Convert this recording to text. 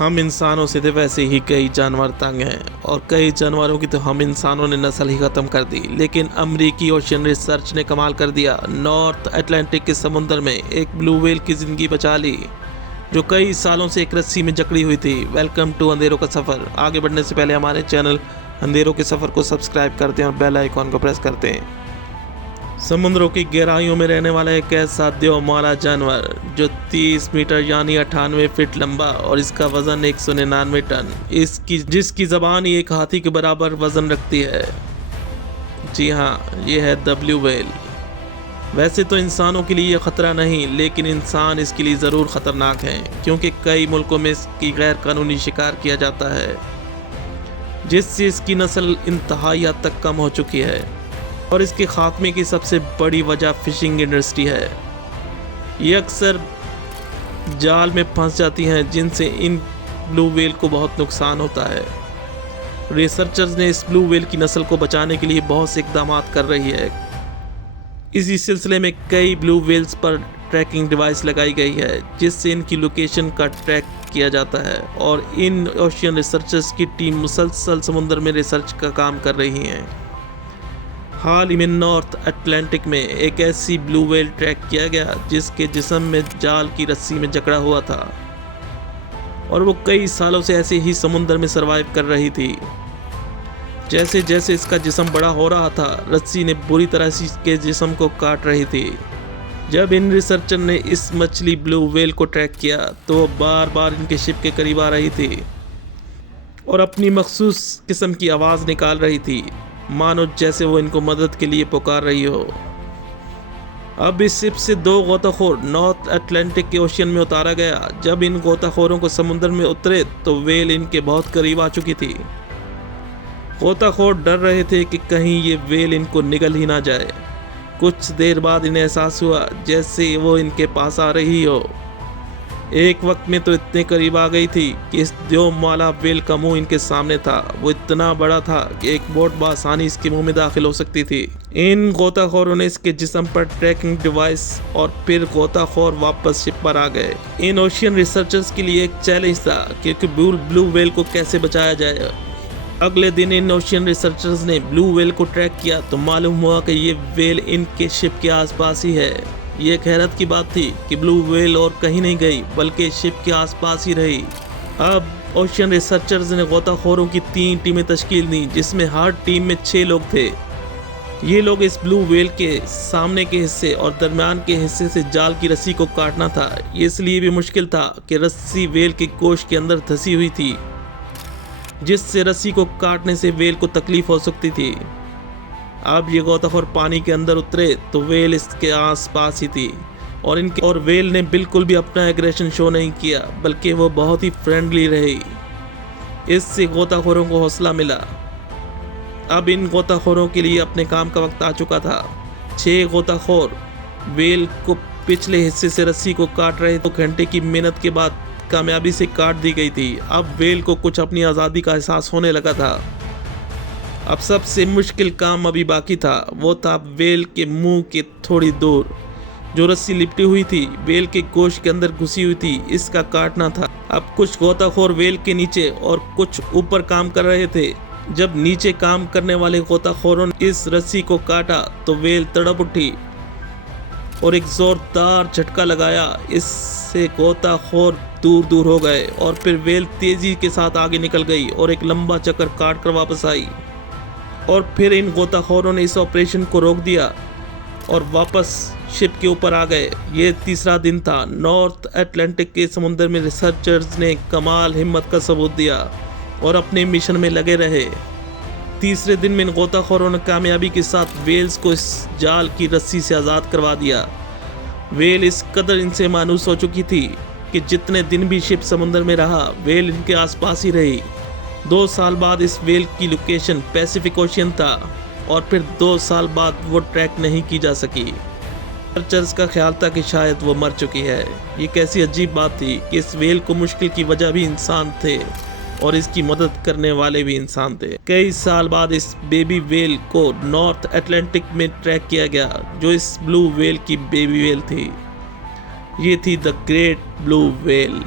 हम इंसानों से थे वैसे ही कई जानवर तंग हैं और कई जानवरों की तो हम इंसानों ने नस्ल ही ख़त्म कर दी। लेकिन अमेरिकी ओशन रिसर्च ने कमाल कर दिया। नॉर्थ अटलांटिक के समुद्र में एक ब्लू व्हेल की ज़िंदगी बचा ली जो कई सालों से एक रस्सी में जकड़ी हुई थी। वेलकम टू अंधेरों का सफ़र। आगे बढ़ने से पहले हमारे चैनल अंधेरों के सफ़र को सब्सक्राइब करते हैं और बेल आइकॉन को प्रेस करते हैं। समुद्रों की गहराइयों में रहने वाला एक ऐसा देवमाला जानवर जो 30 मीटर यानी 98 फीट लंबा और इसका वजन 199 टन, जिसकी ज़बान ही एक हाथी के बराबर वजन रखती है। जी हाँ, ये है द ब्लू व्हेल। वैसे तो इंसानों के लिए ये ख़तरा नहीं, लेकिन इंसान इसके लिए ज़रूर ख़तरनाक हैं, क्योंकि कई मुल्कों में इसकी गैर कानूनी शिकार किया जाता है, जिससे इसकी नस्ल इंतहाई हद तक कम हो चुकी है। और इसके खात्मे की सबसे बड़ी वजह फिशिंग इंडस्ट्री है। ये अक्सर जाल में फंस जाती हैं, जिनसे इन ब्लू व्हेल को बहुत नुकसान होता है। रिसर्चर्स ने इस ब्लू व्हेल की नस्ल को बचाने के लिए बहुत से इकदाम कर रही है। इसी सिलसिले में कई ब्लू व्हेल्स पर ट्रैकिंग डिवाइस लगाई गई है, जिससे इनकी लोकेशन का ट्रैक किया जाता है। और इन ओशियन रिसर्चर्स की टीम मुसलसल समुद्र में रिसर्च का काम कर रही है। हाल ही में नॉर्थ अटलांटिक में एक ऐसी ब्लू व्हेल ट्रैक किया गया जिसके जिस्म में जाल की रस्सी में जकड़ा हुआ था और वो कई सालों से ऐसे ही समुद्र में सरवाइव कर रही थी। जैसे जैसे इसका जिस्म बड़ा हो रहा था, रस्सी ने बुरी तरह इसके जिस्म को काट रही थी। जब इन रिसर्चर ने इस मछली ब्लू व्हेल को ट्रैक किया तो वो बार बार इनके शिप के करीब आ रही थी और अपनी मखसूस किस्म की आवाज़ निकाल रही थी, मानो जैसे वो इनको मदद के लिए पुकार रही हो। अब इस शिप से 2 गोताखोर नॉर्थ अटलांटिक के ओशियन में उतारा गया। जब इन गोताखोरों को समुद्र में उतरे तो व्हेल इनके बहुत करीब आ चुकी थी। गोताखोर डर रहे थे कि कहीं ये व्हेल इनको निगल ही ना जाए। कुछ देर बाद इन्हें एहसास हुआ जैसे वो इनके पास आ रही हो। एक वक्त में तो इतने करीब आ गई थी कि इस देवमाला व्हेल का मुंह इनके सामने था। वो इतना बड़ा था कि एक बोट बआसानी इसके मुंह में दाखिल हो सकती थी। इन गोताखोरों ने इसके जिस्म पर ट्रैकिंग डिवाइस और फिर गोताखोर वापस शिप पर आ गए। इन ओशियन रिसर्चर्स के लिए एक चैलेंज था कि ब्लू व्हेल को कैसे बचाया जाए। अगले दिन इन ओशियन रिसर्चर्स ने ब्लू व्हेल को ट्रैक किया तो मालूम हुआ कि ये व्हेल इनके शिप के आसपास ही है। ये एक हैरत की बात थी कि ब्लू व्हेल और कहीं नहीं गई बल्कि शिप के आसपास ही रही। अब ओशियन रिसर्चर्स ने गोताखोरों की 3 टीमें तश्कील दी, जिसमें हर टीम में 6 लोग थे। ये लोग इस ब्लू व्हेल के सामने के हिस्से और दरमियान के हिस्से से जाल की रस्सी को काटना था। ये इसलिए भी मुश्किल था कि रस्सी व्हेल के गोश्त के अंदर धंसी हुई थी, जिससे रस्सी को काटने से व्हेल को तकलीफ हो सकती थी। अब ये गोताखोर पानी के अंदर उतरे तो व्हेल इसके आसपास ही थी और व्हेल ने बिल्कुल भी अपना एग्रेशन शो नहीं किया, बल्कि वो बहुत ही फ्रेंडली रही। इससे गोताखोरों को हौसला मिला। अब इन गोताखोरों के लिए अपने काम का वक्त आ चुका था। 6 गोताखोर व्हेल को पिछले हिस्से से रस्सी को काट रहे तो घंटे की मेहनत के बाद कामयाबी से काट दी गई थी। अब व्हेल को कुछ अपनी आज़ादी का एहसास होने लगा था। अब सबसे मुश्किल काम अभी बाकी था। वो था व्हेल के मुंह के थोड़ी दूर जो रस्सी लिपटी हुई थी, व्हेल के गोश्त के अंदर घुसी हुई थी, इसका काटना था। अब कुछ गोताखोर व्हेल के नीचे और कुछ ऊपर काम कर रहे थे। जब नीचे काम करने वाले गोताखोरों ने इस रस्सी को काटा तो व्हेल तड़प उठी और एक जोरदार झटका लगाया। इससे गोताखोर दूर दूर हो गए और फिर व्हेल तेजी के साथ आगे निकल गई और एक लंबा चक्कर काट कर वापस आई। और फिर इन गोताखोरों ने इस ऑपरेशन को रोक दिया और वापस शिप के ऊपर आ गए। ये तीसरा दिन था। नॉर्थ अटलांटिक के समुद्र में रिसर्चर्स ने कमाल हिम्मत का सबूत दिया और अपने मिशन में लगे रहे। तीसरे दिन में इन गोताखोरों ने कामयाबी के साथ व्हेल्स को इस जाल की रस्सी से आज़ाद करवा दिया। व्हेल इस कदर इनसे मायूस हो चुकी थी कि जितने दिन भी शिप समुद्र में रहा, व्हेल इनके आसपास ही रही। 2 साल बाद इस व्हेल की लोकेशन पैसिफिक ओशियन था और फिर 2 साल बाद वो ट्रैक नहीं की जा सकी। रिसर्चर्स का ख्याल था कि शायद वो मर चुकी है। ये कैसी अजीब बात थी कि इस व्हेल को मुश्किल की वजह भी इंसान थे और इसकी मदद करने वाले भी इंसान थे। कई साल बाद इस बेबी व्हेल को नॉर्थ अटलांटिक में ट्रैक किया गया, जो इस ब्लू व्हेल की बेबी व्हेल थी। ये थी द ग्रेट ब्लू व्हेल।